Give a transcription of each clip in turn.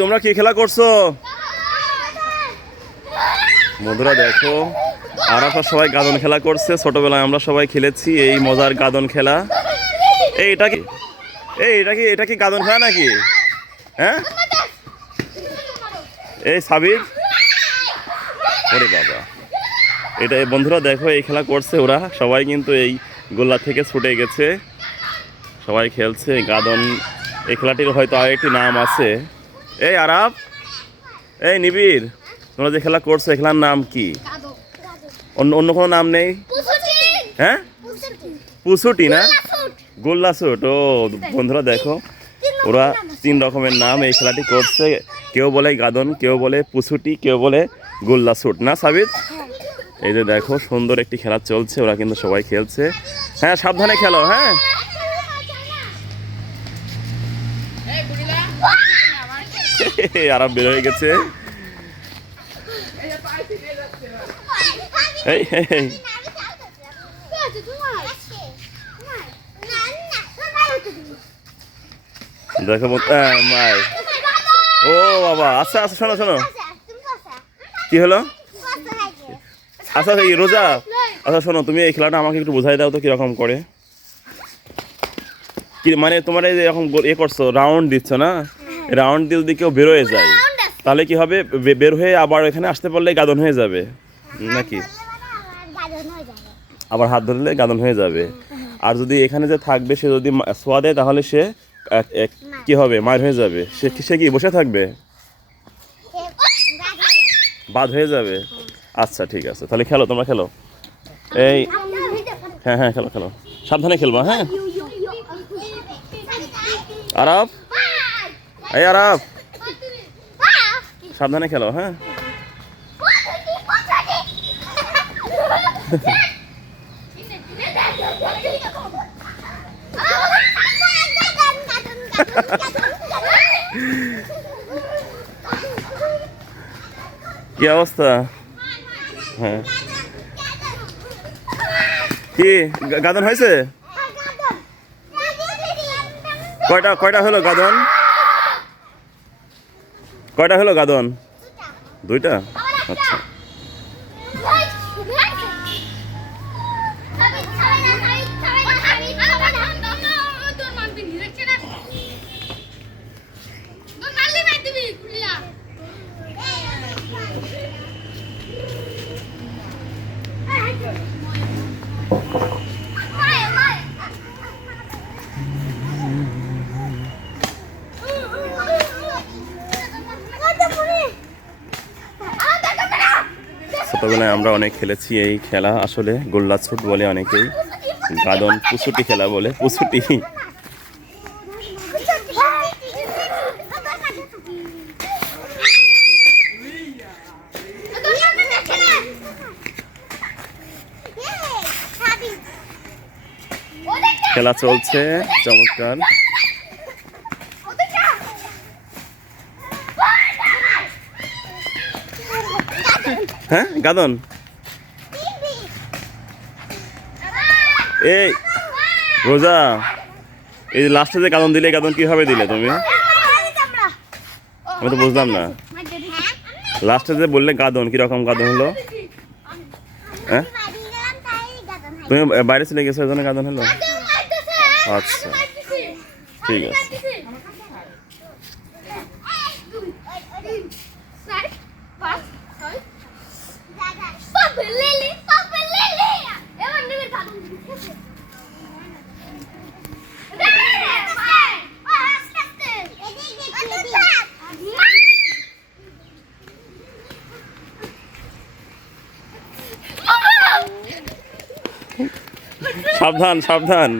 তোমরা কি খেলা করছো? বন্ধুরা দেখো, আরাফ আর সবাই গাদন খেলা করছে। ছোটবেলায় আমরা সবাই খেলেছি এই মজার গাদন খেলা। এটা কি গাদন খেলা নাকি? হ্যাঁ, এই সাবির, ওরে বাবা, এটা বন্ধুরা দেখো এই খেলা করছে ওরা সবাই, কিন্তু এই গোল্লা থেকে ছুটে গেছে, সবাই খেলছে গাদন। এই খেলাটির হয়তো আর একটি নাম আছে। এই আরাফ, এই নিবিড়, তোমরা যে খেলা করছো এই খেলার নাম কি? অন্য কোনো নাম নেই? হ্যাঁ, পুসুটি না, গোল্লা শুট। ও বন্ধুরা দেখো, ওরা 3 রকমের নাম এই খেলাটি করছে। কেউ বলে গাদন, কেউ বলে পুসুটি, কেউ বলে গোল্লা শুট না সাবিত? এই যে দেখো সুন্দর একটি খেলা চলছে, ওরা কিন্তু সবাই খেলছে। হ্যাঁ, সাবধানে খেলো। হ্যাঁ, আরাম বের হয়ে গেছে। এই দেখো মাই, ও বাবা, আচ্ছা আচ্ছা, শোনো শোনো, কি হলো? আচ্ছা এই রোজা, আচ্ছা শোনো, তুমি এই খেলাটা আমাকে একটু বোঝাই দাও তো কিরকম করে। কি মানে তোমার এই যে এরকম করছো, রাউন্ড দিচ্ছ না? রাউন্ড দিয়ে যদি কেউ বের হয়ে যায় তাহলে কি হবে? বের হয়ে আবার এখানে আসতে পারলে গাদন হয়ে যাবে নাকি? আবার হাত ধরলে গাদন হয়ে যাবে। আর যদি এখানে যে থাকবে সে যদি ছোঁয়া দেয় তাহলে সে কি হবে? মার হয়ে যাবে। সে কি বসে থাকবে? বাদ হয়ে যাবে। আচ্ছা ঠিক আছে, তাহলে খেলো, তোমরা খেলো। এই হ্যাঁ হ্যাঁ, খেলো খেলো, সাবধানে খেলবা। হ্যাঁ, আরাফ, এই আরাফ, সাবধানে খেলো। হ্যাঁ, কি অবস্থা? হ্যাঁ, কি গাদন হয়েছে? কয়টা হলো গাদন? কয়টা হলো গাদন? 2টা। আচ্ছা, ছোটবেলায় আমরা অনেক খেলেছি এই খেলা। আসলে গোল্লা ছুট বলে অনেকেই, গাদন পুসুটি খেলা বলে, পুসুটি। খেলা চলছে চমৎকার। হ্যাঁ, গাদন। এই রোজা, এই লাস্টে যে গাদন দিলে, গাদন কিভাবে দিলে তুমি? আমি তো বুঝলাম না। লাস্টে যে বললে গাদন, কিরকম গাদন হলো? হ্যাঁ, তুমি বাইরে চলে গেছো, এজন্য গাদন হলো। আচ্ছা ঠিক আছে। সাবধান সাবধান।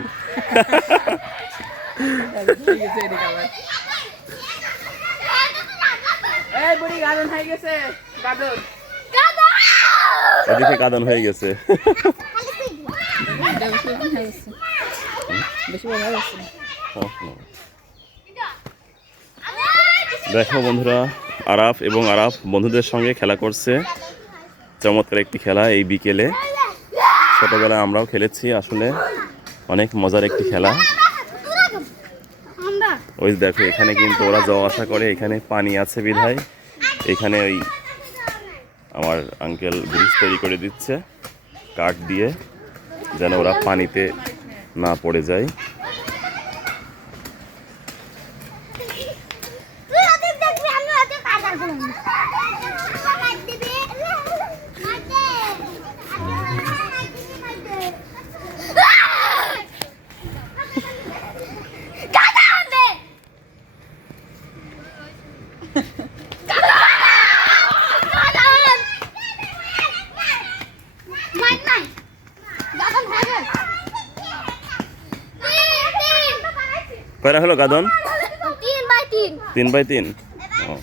এদিকে গাদন হয়ে গেছে। দেখো বন্ধুরা, আরাফ এবং আরাফ বন্ধুদের সঙ্গে খেলা করছে। চমৎকার একটি খেলা এই বিকেলে। ছোটবেলায় আমরাও খেলেছি, আসলে অনেক মজার একটি খেলা। ওই দেখো এখানে কিন্তু ওরা যাওয়া আসা করে, এখানে পানি আছে বিধায় এখানে ওই আমার আঙ্কেল ব্রিজ তৈরি করে দিচ্ছে কাঠ দিয়ে, যেন ওরা পানিতে না পড়ে যায়। কয়টা হলো গাদন? 3x3। ও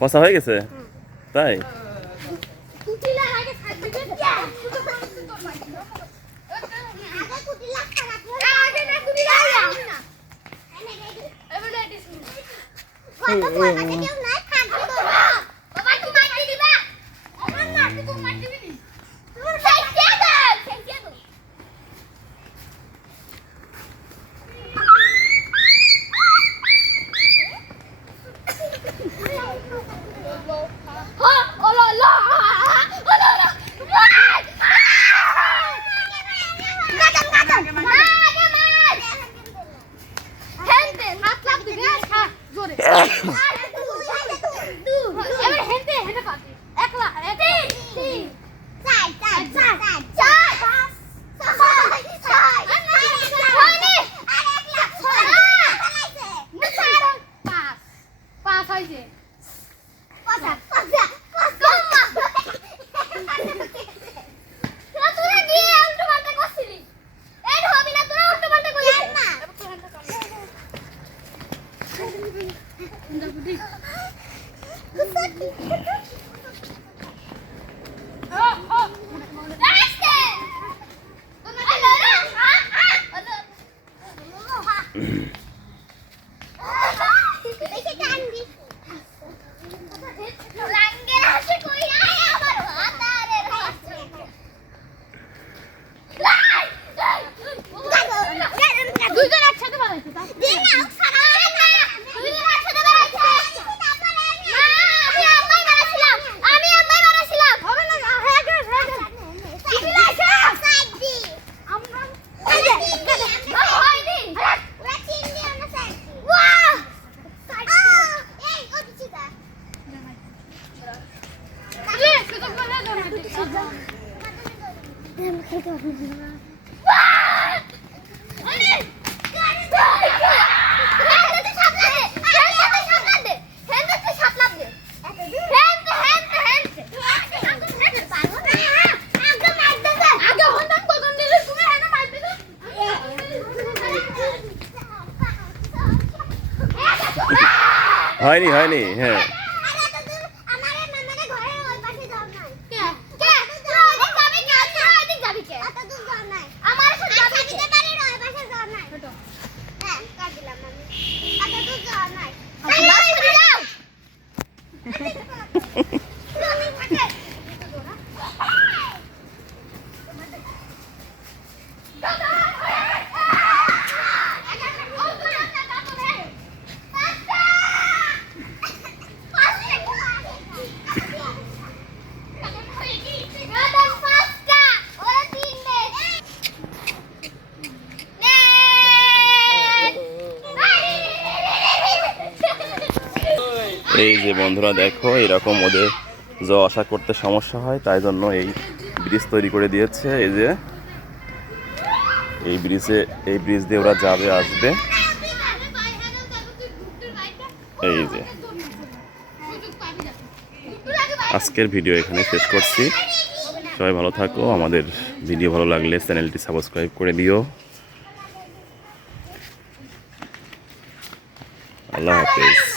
পচা হয়ে গেছে তাই? হয়নি হয়নি হ্যাঁ এই যে বন্ধুরা দেখো এরকম ওদের যাওয়া আসা করতে সমস্যা হয়, তাই জন্য এই ব্রিজ তৈরি করে দিয়েছে। এই যে এই ব্রিজ দিয়ে ওরা যাবে আসবে। এই যে আজকের ভিডিও এখানে শেষ করছি। সবাই ভালো থাকো, আমাদের ভিডিও ভালো লাগলে চ্যানেলটি সাবস্ক্রাইব করে দিও। আল্লাহ হাফেজ।